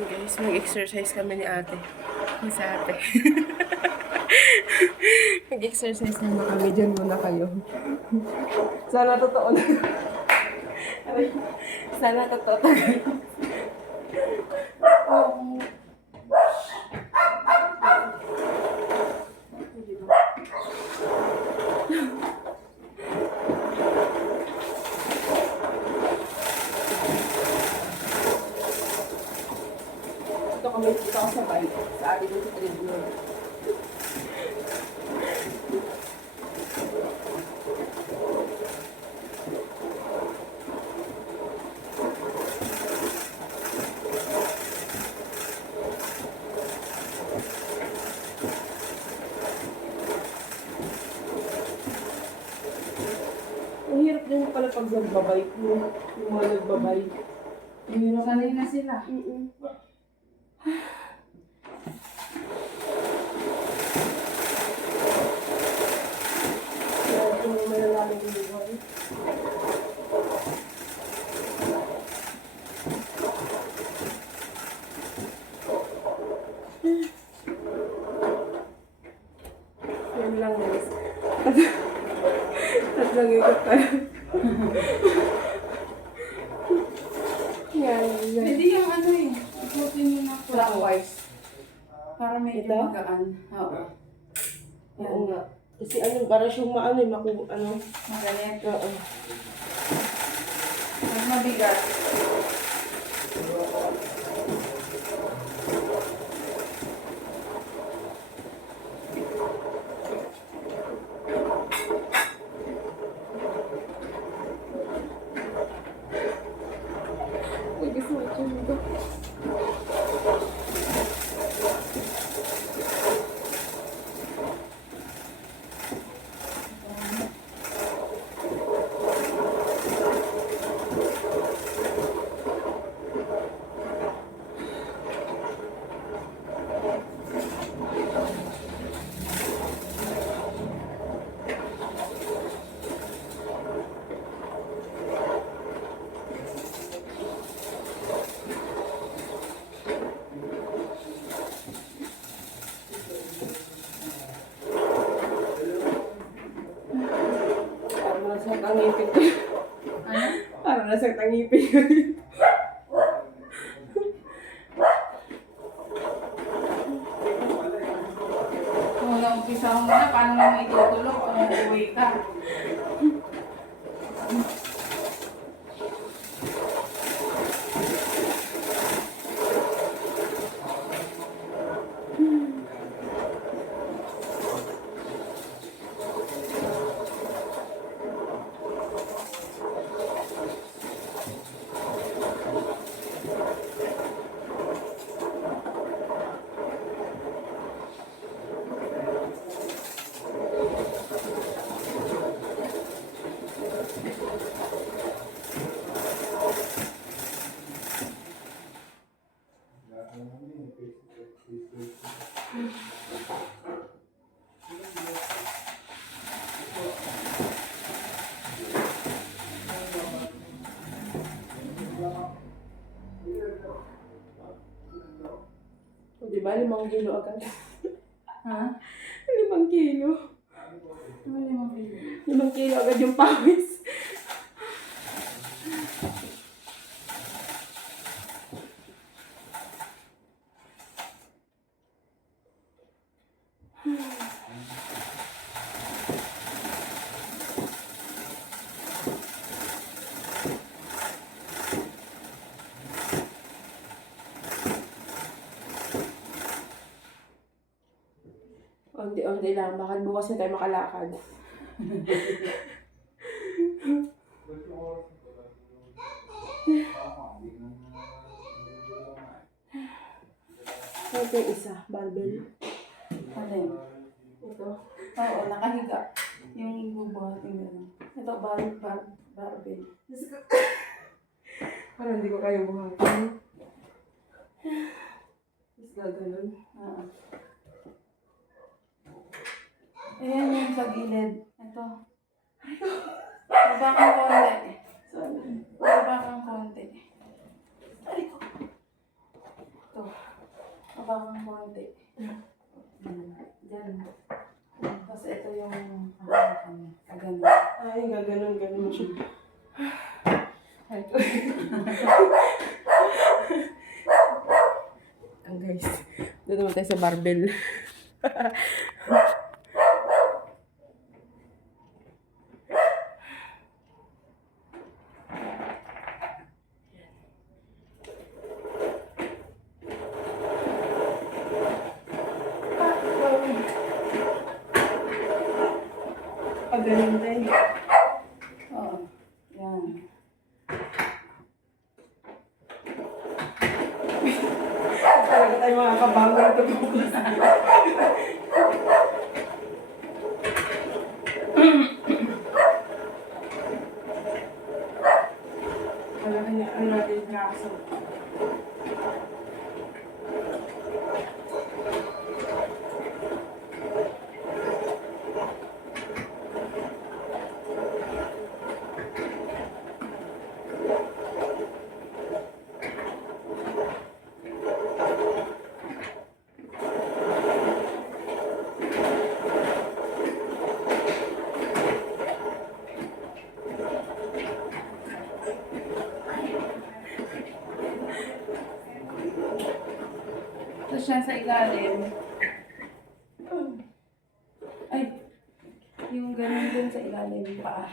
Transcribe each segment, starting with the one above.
Guys, mag-exercise kami ni ate. Ni sa ate. Mag-exercise naman kami. Diyan muna kayo. Sana totoo na. Sana totoo tayo. Ito kami dito ako sa bike. Sa atin dito sa treadmill. Ang hirap din pala pag nagbabike mo. Yung mga nagbabike. Sanay na sila. Kung may malalaman yung buhay. Yan lang guys. Tatlong ikot pa. Yan. Pwede yung ano eh. Ikutin nyo na Clockwise. para medyo Ito? magaan. Oo. Oo nga. Kasi ano, para siyang maano, ano. Magalit. Oo. Mas mabigat. Uy, gusto mo ito nito. Parang nasakit ang ngipin ko. Ano? Parang nasakit ang ngipin ko. Kung na-umpisa ko muna, paano mo itutulog kung uuwi ka? O diba, 5 kilo agad. Ha? 5 kilo. Ano yung mga 5 kilo agad yung pawis. Onti-onti lang. Baka bukas na tayo makalakad. Ito yung isa. Barbell. Alin? Ito. Oo, nakahiga. Yung bubuhatin gano'n. Ito, barbell. Parang hindi ko kaya buhatin. Tapos gaganon. Oo. Ayan yung sa gilid. Ito. Baba kang konti. Baba kang konti. Ito. Hawakan konti. Diyan. Tapos ito yung hawakan niya. Ganun. Ay, gaganon siya. Ay, ang guys, doon naman tayo sa barbell. Pagaling tayo. Oo. Yan. Talaga tayo makakabago na tumubos. Wala kanya, ano natin yung braso. Tapos yan sa ilalim. Ay. Yung ganun dun sa ilalim pa.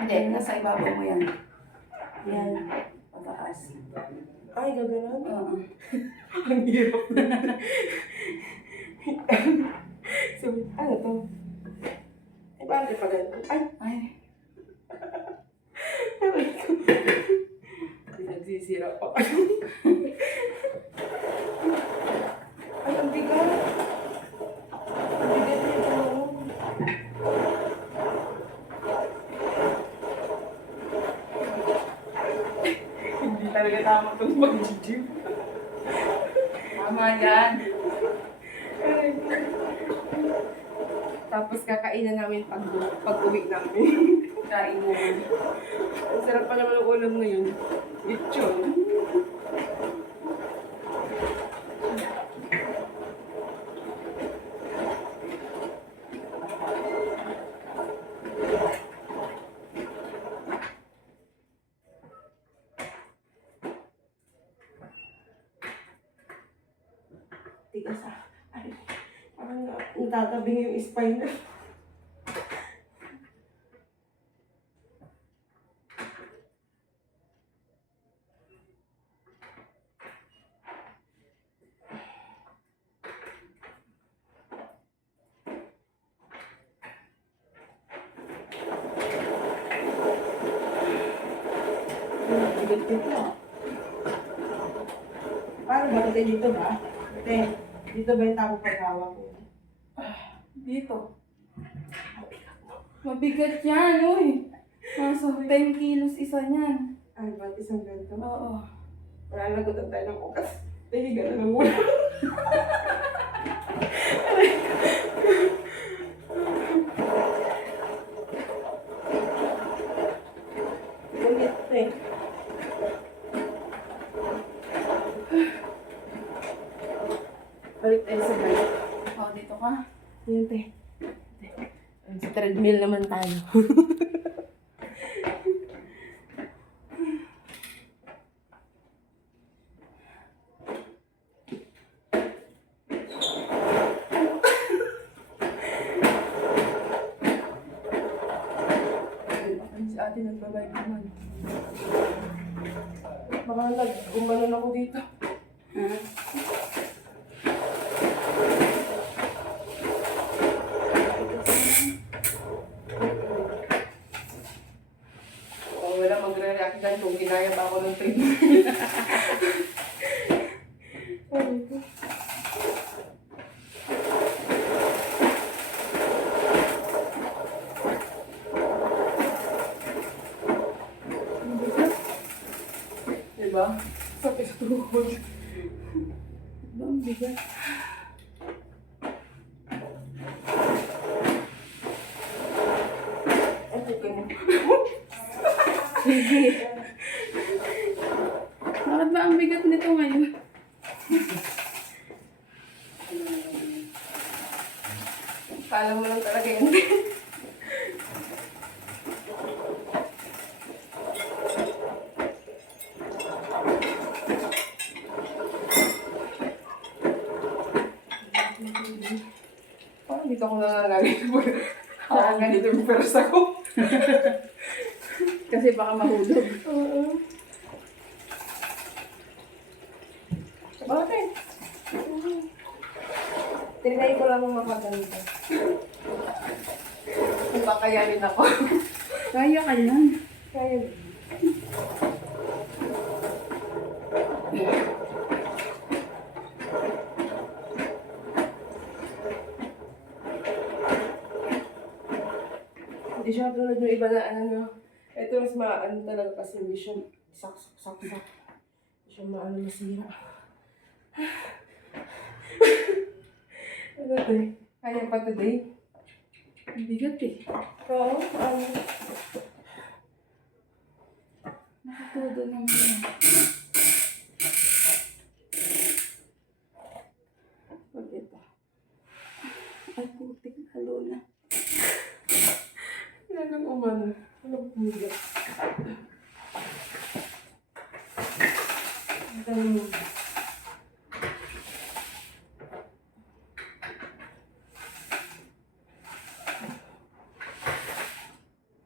Hindi, nasa ibabaw mo yan. Yan. Pataas. Ay, gaganon. Oo. Ang hirap na. So, ano to? Eh, paano pa ganun? Ay! Ay. Aray ko. Nagsisira pa. Ay, ang bigat. Ang bigat nito. Hindi talaga tama itong mag-gym. Tama yan. Aray ko. Tapos kakainan namin pag-uwi namin. Kain mo. Ang sarap pa naman ng ulam ngayon. Lechon. Tigas ah. Ay, parang natatabing yung spine na. Bigat dito. Paano ba ito dito ba? Ate, dito ba yung tabo paghawak ko? Dito. Mabigat yan, uy. Nasa 10 kilos isa niyan. Ay, ba't isang ganito? Oo. Wala nagutan tayo ng ukas. Nahiga na lang muna. Ulit eh. Balik tayo sa bike. Oh, dito ka. Yan, te. Sa treadmill naman tayo. Si ate nagbabike naman. Baka nag-gumanon ako dito. Ha? Oh, wala magre-react dyan kung ginaya ba ako ng treadmill. Sabi ko. Diba? Sakit sa tuhod. Diba ang bigat? Ay, tignan mo. Sige. Bakit ba ang bigat nito ngayon? Kala mo lang talaga yun. Parang dito ako nangangalit. Nangangalit yung persa ko. Kasi baka mahulog. Oo. Bakit? Tinry ko lang mapaganda. Kung kakayanin ako. Kaya ka yan. Kaya. Hindi siya tulad ng iba na ano. Ito mas maano talaga kasi hindi siya saksak. Hindi siya maano masira. Ano to eh? Kaya pa today? Ang bigat eh. Oo, ano? Nakatudo naman yun. Bakit ba? Ay, putik. Halo na. Kailangan umano. Walang pumigat. Ang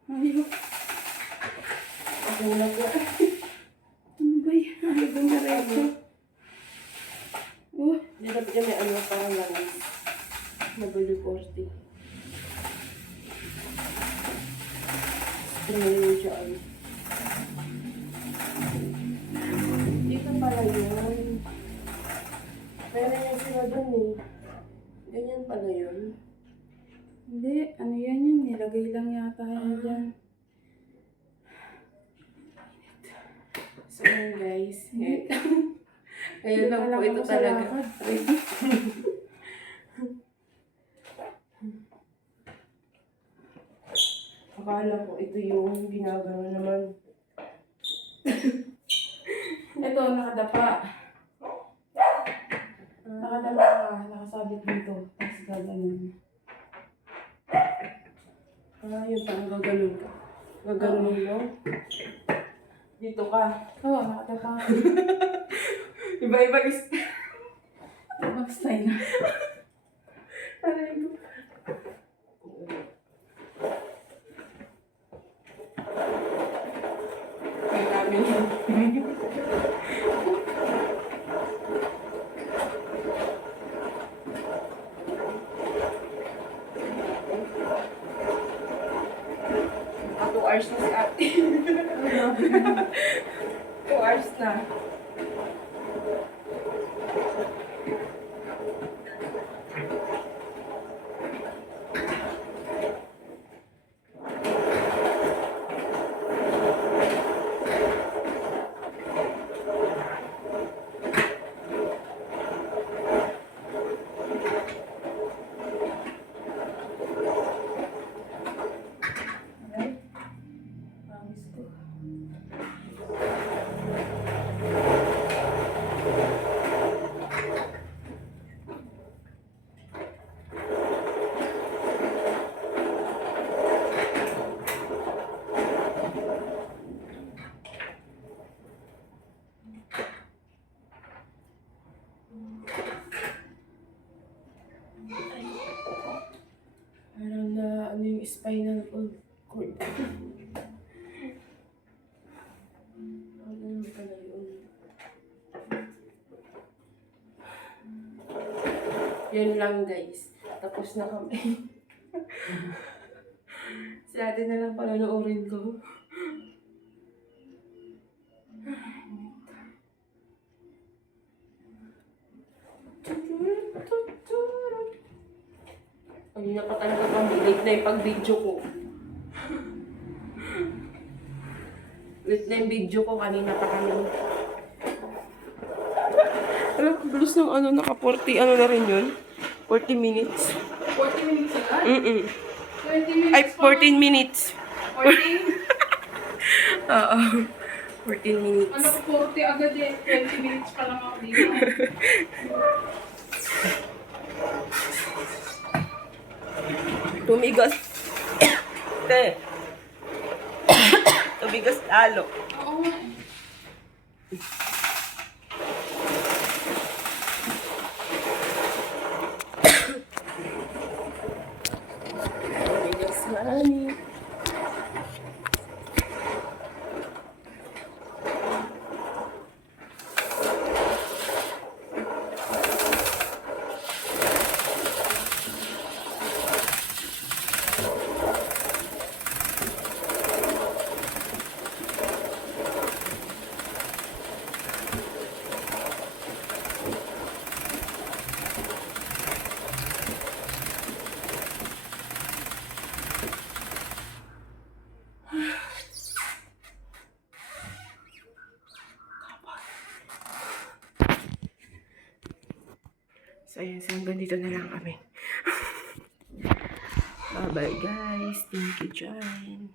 Ayaw. okay na po. Ano ba yan? Ayaw ba na rin? Oh, Dito niya may ano parang langis. W40. Spray dyan. Dito pala yun. Meron yung sila dun eh. Ganyan pala yun. hindi. Ano yan yun? Nilagay lang yata yan dyan. So yun guys. Ayun lang po Hindi ito alam ako sa talaga. lakad. Akala ko ito yung ginagawa naman. Ito, nakadapa. Nakadapa ka. Nakasabit dito. Tapos gaganon. Yun parang gaganon ka. Gaganon mo. Dito ka. Oo, nakadapa ka. Iba-iba is... Ibang style na. Aray ko. Kaya namin yun. Ako 2 hours na si ate. 2 hours na. Pangis ko. Parang na ano yung spinal cord. Ano naman pala yun? Yun lang guys. Tapos na kami. Si ate na lang pala noorin ko. Kanina pa talaga kami. Late na yung pag-video ko. Late na yung video ko. Kanina pa kami. Alam ko, bilis ng ano, naka-40, ano na rin yun? 40 minutes. 40 minutes na? 20 minutes Ay, 14 minutes. 14? Oo. 14 minutes. Ano ko, 40 agad eh. 20 minutes pa lang ako dito. Tumigas. Te. Tumigas lalo. Oo nga eh. Tumigas marami. So, ayan. So, hanggang dito na lang kami. Bye-bye, guys. Thank you, John.